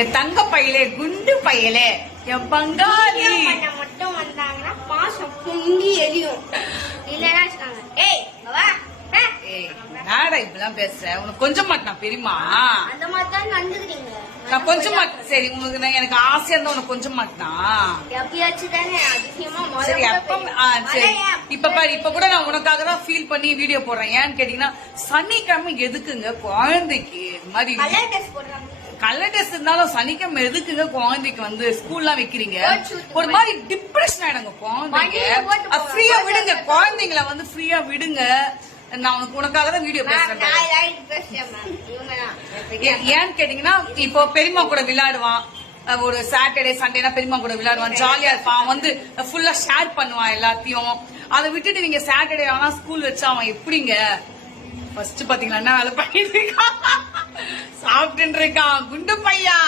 என் தங்க பையலே குண்டு பையலே என் பங்காளி மட்டும் வந்தாங்கன்னா பாசம் பொங்கி எரியும். இல்லைன்னா நாடா இப்பெல்லாம் பேசுறேன். உனக்கு கொஞ்சம் மாட்டேன் பெரியமா அந்த மாதிரி தான் நடந்துக்கிறீங்க. நான் கொஞ்சம் மாட்டேன். சரி உங்களுக்கு எனக்கு ஆசையா இருந்தா உனக்கு கொஞ்சம் மாட்டேனா எப்பயாச்சும் தானே அதிசயமா சரி எப்ப சரி இப்ப பாரு இப்ப கூட நான் உனக்காக தான் ஃபீல் பண்ணி வீடியோ போடுறேன். ஏன்னு கேட்டீங்கன்னா சனிக்கிழமை எதுக்குங்க குழந்தைக்கு இது மாதிரி கலர் ட்ரெஸ் இருந்தாலும் சனிக்கிழமை எதுக்குங்க குழந்தைக்கு வந்து ஸ்கூல்லாம் வைக்கிறீங்க? ஒரு மாதிரி டிப்ரெஷன் ஆயிடுங்க குழந்தைங்க. ஃப்ரீயா விடுங்க குழந்தைங்கள வந்து ஃப்ரீயா விடுங்க. நான் உனக்காக தான் வீடியோ பேசுறேன். ஏன்னு கேட்டீங்கன்னா இப்போ பெரியம்மா கூட விளையாடுவான். ஒரு சாட்டர்டே சண்டேனா பெரியம்மா கூட விளையாடுவான், ஜாலியா இருப்பான். அவன் வந்து ஃபுல்லா ஷேர் பண்ணுவான் எல்லாத்தையும். அதை விட்டுட்டு நீங்க சாட்டர்டே ஆனா ஸ்கூல் வச்சா அவன் எப்படிங்க? ஃபர்ஸ்ட் பாத்தீங்களா என்ன வேலை பண்ணிட்டு இருக்கான், சாப்பிட்டு இருக்கான் குண்டு பையா.